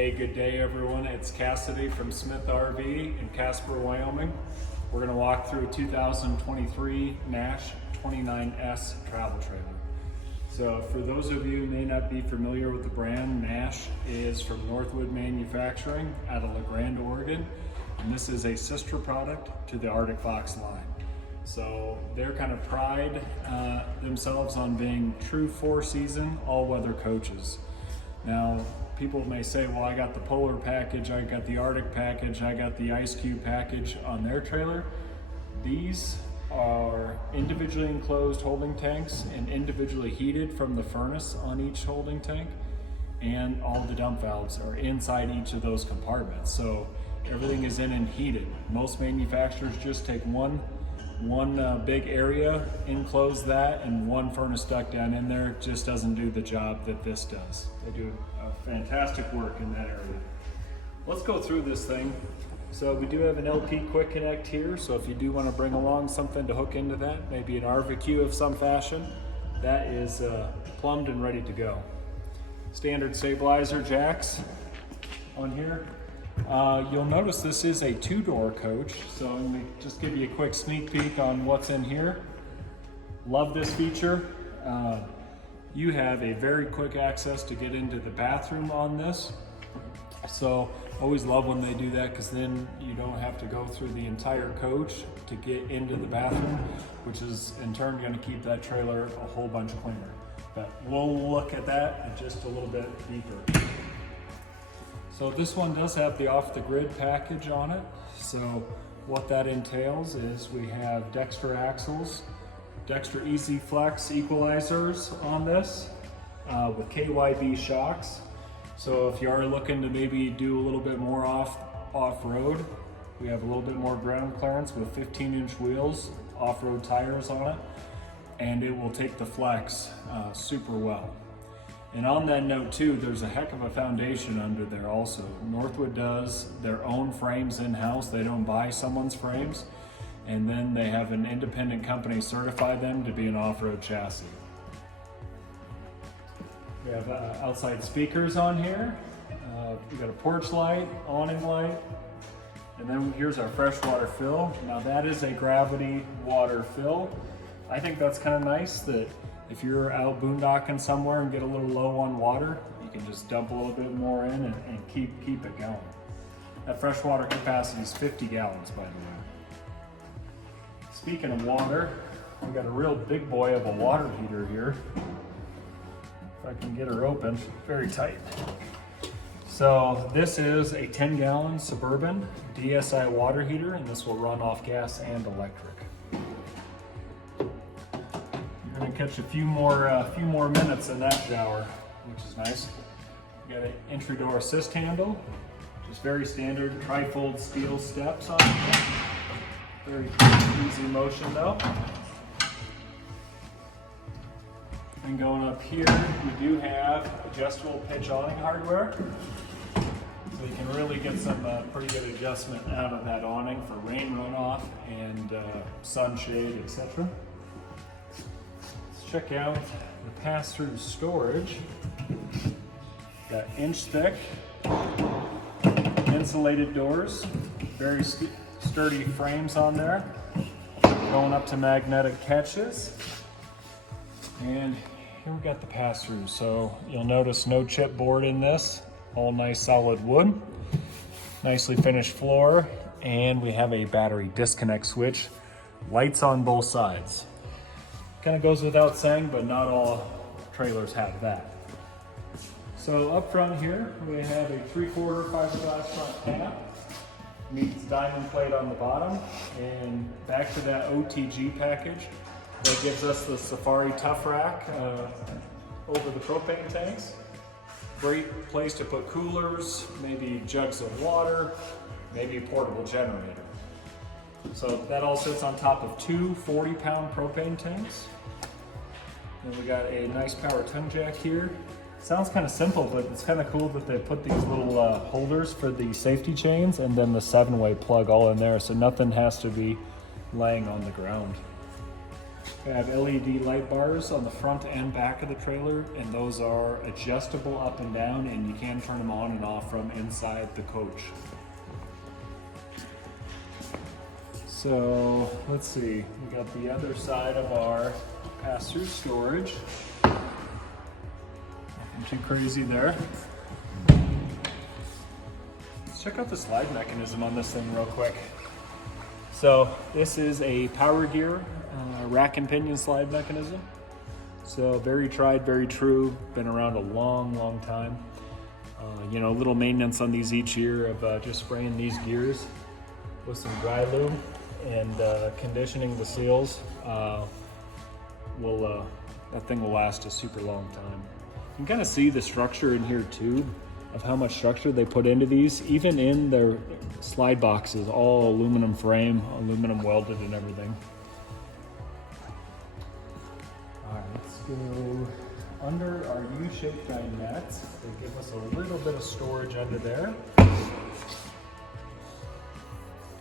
Hey, good day everyone. It's Cassidy from Smith RV in Casper, Wyoming. We're going to walk through a 2023 Nash 29S travel trailer. So for those of you who may not be familiar with the brand, Nash is from Northwood Manufacturing out of La Grande, Oregon. And this is a sister product to the Arctic Fox line. So they're kind of pride themselves on being true four-season, all-weather coaches. Now, people may say, well, I got the Polar package, I got the Arctic package, I got the Ice Cube package on their trailer. These are individually enclosed holding tanks and individually heated from the furnace on each holding tank, and all the dump valves are inside each of those compartments. So everything is in and heated. Most manufacturers just take one big area, enclose that, and one furnace duct down in there. It just doesn't do the job that this does. They do fantastic work in that area. Let's go through this thing. So we do have an LP quick connect here, so if you do want to bring along something to hook into that, maybe an RVQ of some fashion, that is plumbed and ready to go. Standard stabilizer jacks on here. You'll notice this is a two-door coach, so let me just give you a quick sneak peek on what's in here. Love this feature. You have a very quick access to get into the bathroom on this. So always love when they do that, because then you don't have to go through the entire coach to get into the bathroom, which is in turn going to keep that trailer a whole bunch cleaner. But we'll look at that just a little bit deeper. So this one does have the off-the-grid package on it. So what that entails is we have Dexter axles, Dexter Easy Flex equalizers on this with KYB shocks. So if you are looking to maybe do a little bit more off-road, we have a little bit more ground clearance with 15-inch wheels, off-road tires on it, and it will take the flex super well. And on that note too, there's a heck of a foundation under there also. Northwood does their own frames in-house. They don't buy someone's frames. And then they have an independent company certify them to be an off-road chassis. We have outside speakers on here. We got a porch light, awning light. And then here's our freshwater fill. Now that is a gravity water fill. I think that's kind of nice that if you're out boondocking somewhere and get a little low on water, you can just dump a little bit more in and keep it going. That freshwater capacity is 50 gallons, by the way. Speaking of water, we got a real big boy of a water heater here. If I can get her open, very tight. So this is a 10-gallon Suburban DSI water heater, and this will run off gas and electric. You're gonna catch a few more minutes in that shower, which is nice. You got an entry door assist handle, just very standard trifold steel steps on it. Very easy motion though. And going up here, we do have adjustable pitch awning hardware. So you can really get some pretty good adjustment out of that awning for rain runoff and sunshade, etc. Let's check out the pass-through storage. Got inch-thick insulated doors, very sturdy frames on there, going up to magnetic catches. And here we got the pass-through. So you'll notice no chipboard in this, all nice solid wood, nicely finished floor, and we have a battery disconnect switch, lights on both sides. Kind of goes without saying, but not all trailers have that. So up front here, we have a 3/4 fiberglass front panel, meets diamond plate on the bottom, and back to that OTG package that gives us the Safari Tough Rack over the propane tanks. Great place to put coolers, maybe jugs of water, maybe a portable generator. So that all sits on top of two 40-pound propane tanks. Then we got a nice power tongue jack here. Sounds kind of simple, but it's kind of cool that they put these little holders for the safety chains and then the 7-way plug all in there, so nothing has to be laying on the ground. We have LED light bars on the front and back of the trailer, and those are adjustable up and down, and you can turn them on and off from inside the coach. So let's see, we got the other side of our pass-through storage. Nothing too crazy there. Let's check out the slide mechanism on this thing real quick. So this is a power gear rack and pinion slide mechanism. So very tried, very true, been around a long time. You know, little maintenance on these each year of just spraying these gears with some dry lube and conditioning the seals. That thing will last a super long time. You can kind of see the structure in here too, of how much structure they put into these. Even in their slide boxes, all aluminum frame, aluminum welded and everything. All right, let's go under our U-shaped dinettes. They give us a little bit of storage under there.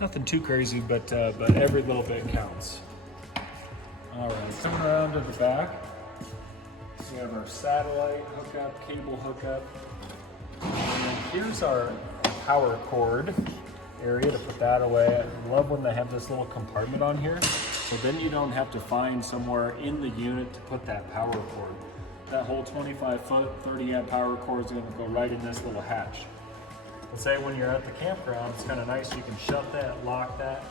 Nothing too crazy, but every little bit counts. All right, coming around to the back, we have our satellite hookup, cable hookup. And here's our power cord area to put that away. I love when they have this little compartment on here, so then you don't have to find somewhere in the unit to put that power cord. That whole 25-foot, 30-amp power cord is going to go right in this little hatch. Let's say when you're at the campground, it's kind of nice. You can shut that, lock that,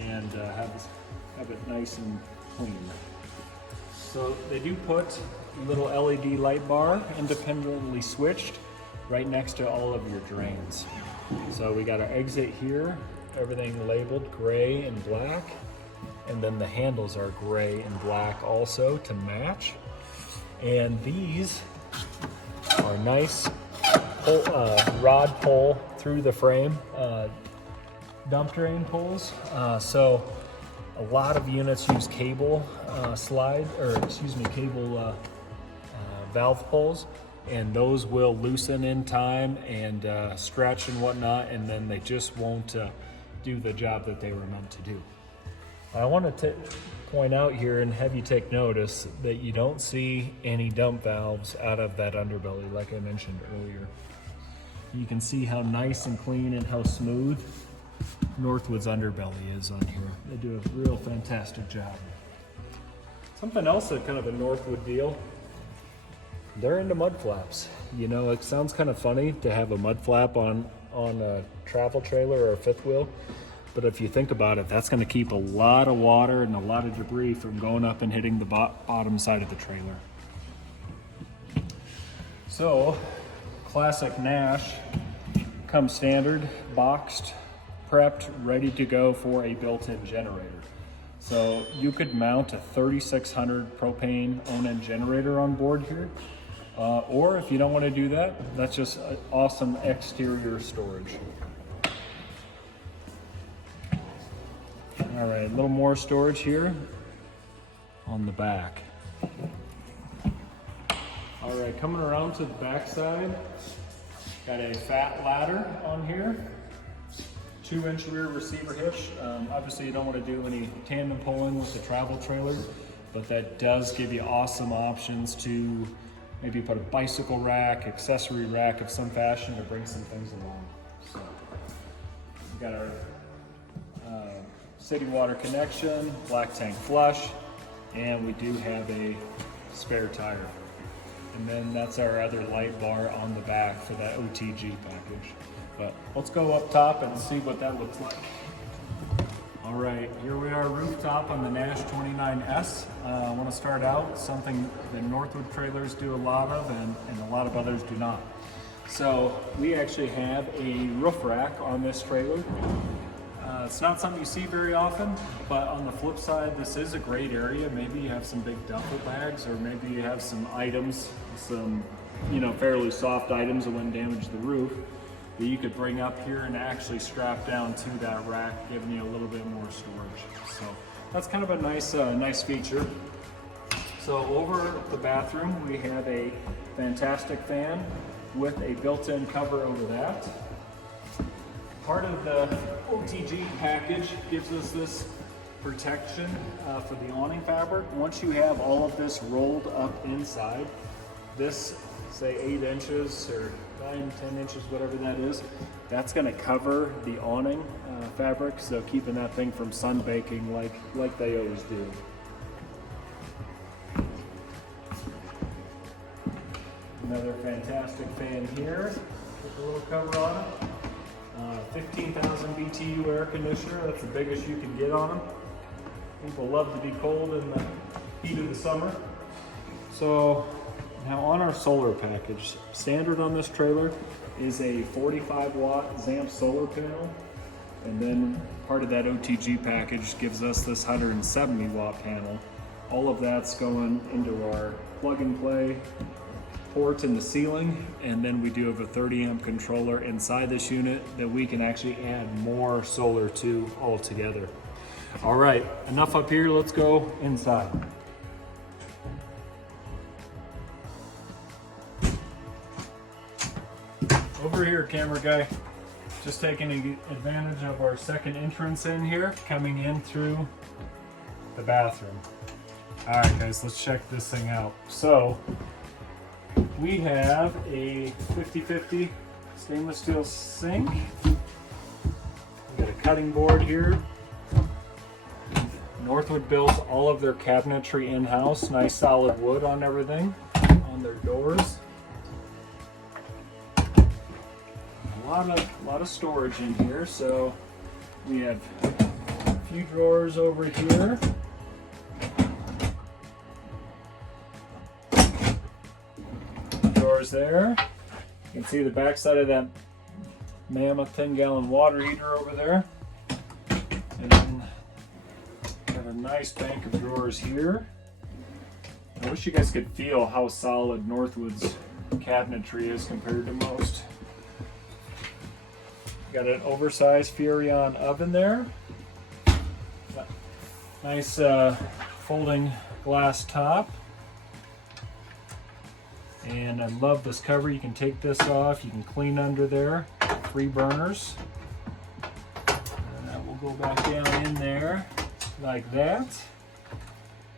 and have it nice and clean. So they do put a little LED light bar independently switched right next to all of your drains. So we got our exit here, everything labeled gray and black, and then the handles are gray and black also to match. And these are nice rod pull through the frame dump drain pulls. So a lot of units use cable cable valve pulls, and those will loosen in time and stretch and whatnot, and then they just won't do the job that they were meant to do. I want to point out here and have you take notice that you don't see any dump valves out of that underbelly like I mentioned earlier. You can see how nice and clean and how smooth Northwood's underbelly is on here. They do a real fantastic job. Something else that kind of a Northwood deal, they're into mud flaps. You know, it sounds kind of funny to have a mud flap on a travel trailer or a fifth wheel, but if you think about it, that's going to keep a lot of water and a lot of debris from going up and hitting the bottom side of the trailer. So, classic Nash comes standard, boxed, prepped, ready to go for a built-in generator. So you could mount a 3600 propane own-end generator on board here. Or if you don't want to do that, that's just awesome exterior storage. All right, a little more storage here on the back. All right, coming around to the back side, got a fat ladder on here, 2-inch rear receiver hitch. Obviously you don't want to do any tandem pulling with the travel trailer, but that does give you awesome options to maybe put a bicycle rack, accessory rack of some fashion, or bring some things along. So we got our city water connection, black tank flush, and we do have a spare tire. And then that's our other light bar on the back for that OTG package. But let's go up top and see what that looks like. All right, here we are rooftop on the Nash 29S. I want to start out something that Northwood trailers do a lot of and a lot of others do not. So we actually have a roof rack on this trailer. It's not something you see very often, but on the flip side, this is a great area. Maybe you have some big duffel bags, or maybe you have some items, some fairly soft items that wouldn't damage the roof, that you could bring up here and actually strap down to that rack, giving you a little bit more storage. So that's kind of a nice feature. So over the bathroom, we have a fantastic fan with a built-in cover over that. Part of the OTG package gives us this protection for the awning fabric. Once you have all of this rolled up inside, this, say 8 inches or 9, 10 inches, whatever that is, that's going to cover the awning fabric, so keeping that thing from sun baking like they always do. Another fantastic fan here with a little cover on it. 15,000 BTU air conditioner, that's the biggest you can get on them. People love to be cold in the heat of the summer. So now on our solar package, standard on this trailer is a 45 watt ZAMP solar panel, and then part of that OTG package gives us this 170 watt panel. All of that's going into our plug and play port in the ceiling, and then we do have a 30 amp controller inside this unit that we can actually add more solar to altogether. All right, enough up here, let's go inside. Over here, camera guy, just taking advantage of our second entrance in here, coming in through the bathroom. All right guys, let's check this thing out. So we have a 50/50 stainless steel sink. We got a cutting board here. Northwood builds all of their cabinetry in-house. Nice solid wood on everything, on their doors. A lot of storage in here. So we have a few drawers over here. There. You can see the back side of that mammoth 10-gallon water heater over there. And then got a nice bank of drawers here. I wish you guys could feel how solid Northwood's cabinetry is compared to most. Got an oversized Furrion oven there. Nice folding glass top. And I love this cover. You can take this off, you can clean under there. 3 burners. And that will go back down in there like that.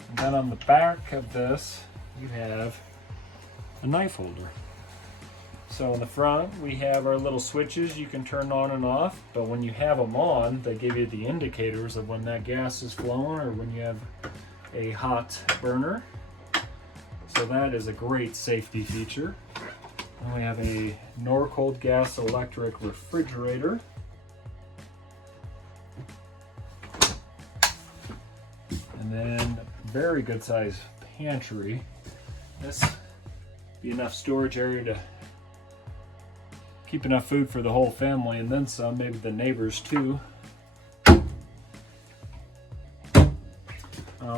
And then on the back of this, you have a knife holder. So in the front, we have our little switches you can turn on and off, but when you have them on, they give you the indicators of when that gas is flowing or when you have a hot burner. So that is a great safety feature. And we have a Norcold gas electric refrigerator. And then very good size pantry. This be enough storage area to keep enough food for the whole family and then some, maybe the neighbors too.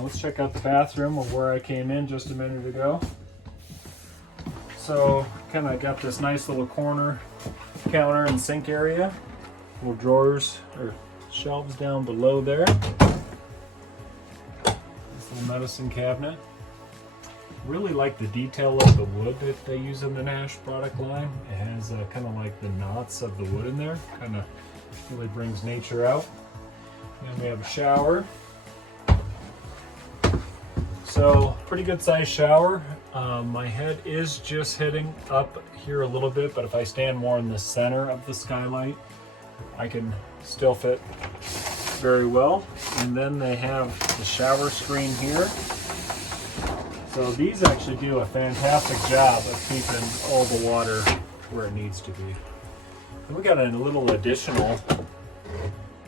Let's check out the bathroom of where I came in just a minute ago. So kind of got this nice little corner counter and sink area. Little drawers or shelves down below there. This little medicine cabinet. Really like the detail of the wood that they use in the Nash product line. It has kind of like the knots of the wood in there. Kind of really brings nature out. And we have a shower. So pretty good sized shower. My head is just hitting up here a little bit, but if I stand more in the center of the skylight, I can still fit very well. And then they have the shower screen here. So these actually do a fantastic job of keeping all the water where it needs to be. And we got a little additional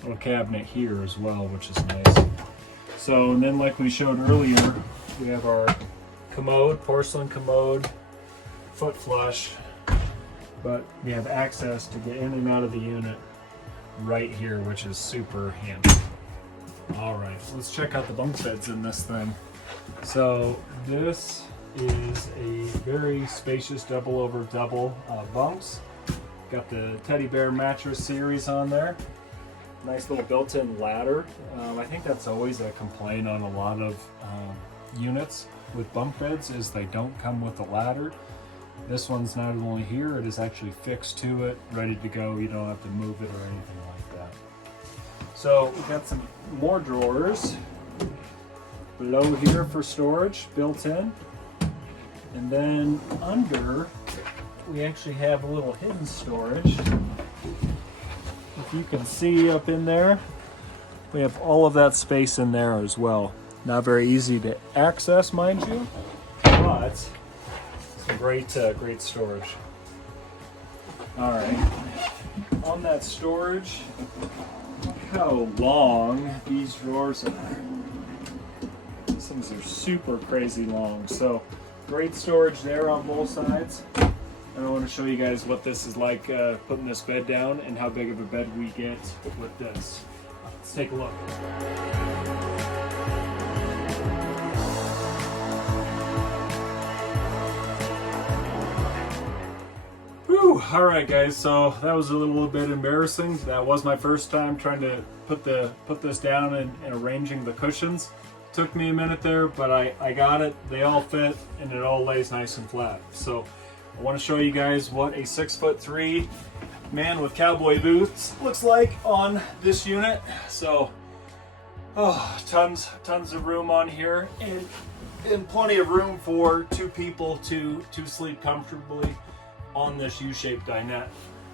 little cabinet here as well, which is nice. So, and then like we showed earlier, we have our commode, porcelain commode, foot flush, but we have access to get in and out of the unit right here, which is super handy. All right, let's check out the bunk beds in this thing. So this is a very spacious double over double bunks. Got the teddy bear mattress series on there. Nice little built-in ladder. I think that's always a complaint on a lot of units with bunk beds is they don't come with a ladder. This one's not only here, it is actually fixed to it, ready to go. You don't have to move it or anything like that. So we've got some more drawers below here for storage built in. And then under, we actually have a little hidden storage. If you can see up in there, we have all of that space in there as well. Not very easy to access, mind you, but some great storage. All right, on that storage, look how long these drawers are. These things are super crazy long. So great storage there on both sides. And I want to show you guys what this is like putting this bed down and how big of a bed we get with this. Let's take a look. Whew, all right guys, so that was a little bit embarrassing. That was my first time trying to put this down and arranging the cushions. Took me a minute there, but I got it. They all fit and it all lays nice and flat. So I want to show you guys what a 6'3" man with cowboy boots looks like on this unit. So, tons of room on here, and plenty of room for two people to sleep comfortably on this U-shaped dinette.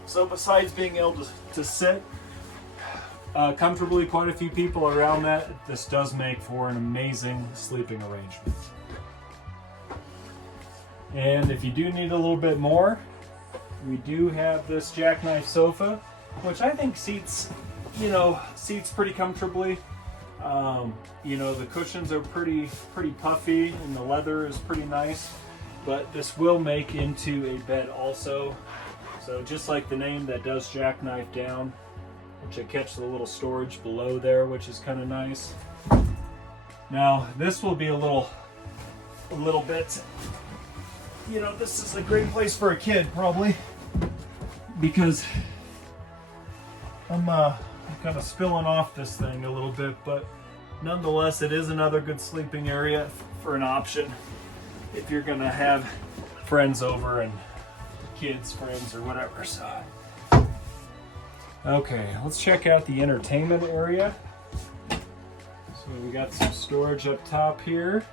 So besides being able to sit comfortably, quite a few people around that, this does make for an amazing sleeping arrangement. And if you do need a little bit more, we do have this jackknife sofa, which I think seats pretty comfortably. The cushions are pretty puffy and the leather is pretty nice, but this will make into a bed also. So just like the name, that does jackknife down, which I catch the little storage below there, which is kind of nice. Now this will be a little bit, this is a great place for a kid probably, because I'm kind of spilling off this thing a little bit, but nonetheless it is another good sleeping area for an option if you're gonna have friends over and kids, friends, or whatever. So okay, let's check out the entertainment area. So we got some storage up top here.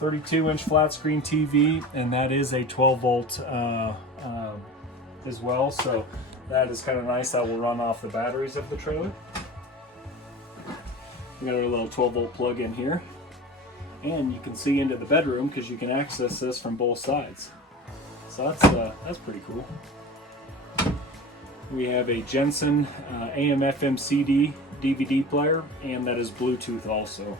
32-inch flat screen TV, and that is a 12 volt as well, so that is kind of nice. That will run off the batteries of the trailer. We got our little 12 volt plug in here, and you can see into the bedroom because you can access this from both sides. So that's pretty cool. We have a Jensen AM FM CD DVD player, and that is Bluetooth also.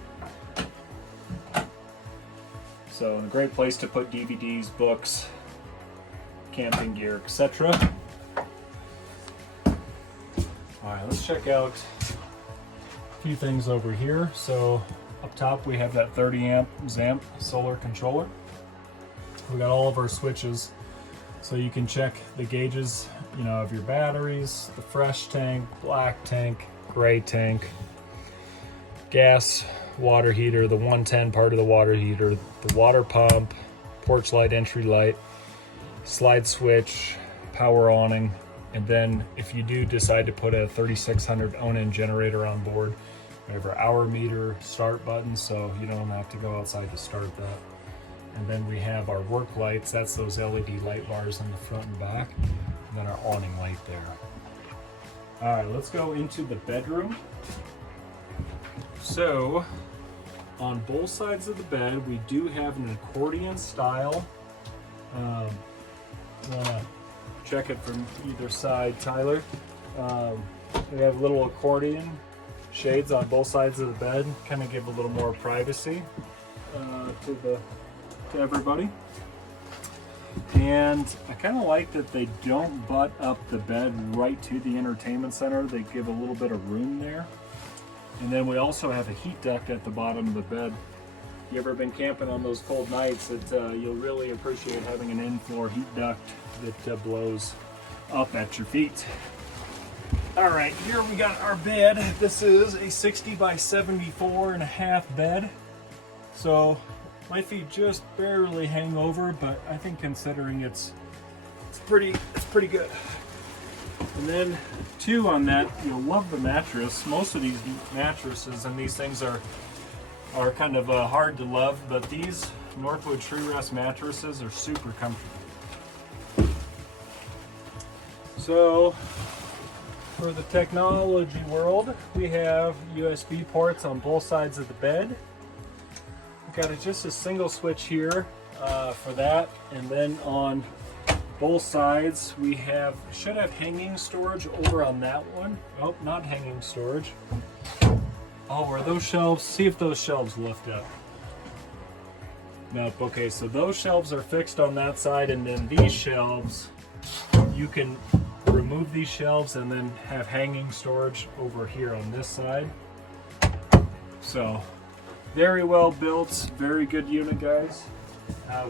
So a great place to put DVDs, books, camping gear, etc. Alright, let's check out a few things over here. So up top we have that 30 amp ZAMP solar controller. We got all of our switches, so you can check the gauges, of your batteries, the fresh tank, black tank, gray tank, gas, water heater, the 110 part of the water heater, the water pump, porch light, entry light, slide switch, power awning, and then if you do decide to put a 3600 own-in generator on board, we have our hour meter start button, so you don't have to go outside to start that. And then we have our work lights, that's those LED light bars in the front and back, and then our awning light there. All right, let's go into the bedroom. So on both sides of the bed, we do have an accordion style. Check it from either side, Tyler. We have little accordion shades on both sides of the bed, kind of give a little more privacy to everybody. And I kind of like that they don't butt up the bed right to the entertainment center. They give a little bit of room there. And then we also have a heat duct at the bottom of the bed. If you ever been camping on those cold nights, you'll really appreciate having an in-floor heat duct that blows up at your feet. All right, here we got our bed. This is a 60 by 74.5 bed. So my feet just barely hang over, but I think considering it's pretty good. And then too on that, you'll love the mattress. Most of these mattresses and these things are kind of hard to love, but these Northwood Tree Rest mattresses are super comfortable. So for the technology world, we have USB ports on both sides of the bed. We've got just a single switch here for that, and then on both sides we should have hanging storage over on that one. Oh, not hanging storage. Oh, are those shelves? See if those shelves lift up. Nope. Okay, so those shelves are fixed on that side, and then these shelves, you can remove these shelves and then have hanging storage over here on this side. So very well built, very good unit, guys.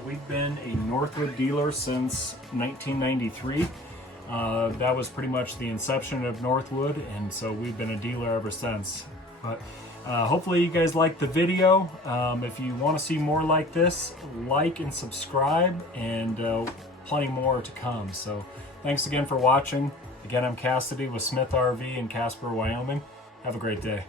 We've been a Northwood dealer since 1993. That was pretty much the inception of Northwood, and so we've been a dealer ever since. But hopefully you guys liked the video. If you want to see more like this, like and subscribe, and plenty more to come. So thanks again for watching. Again, I'm Cassidy with Smith RV in Casper, Wyoming. Have a great day.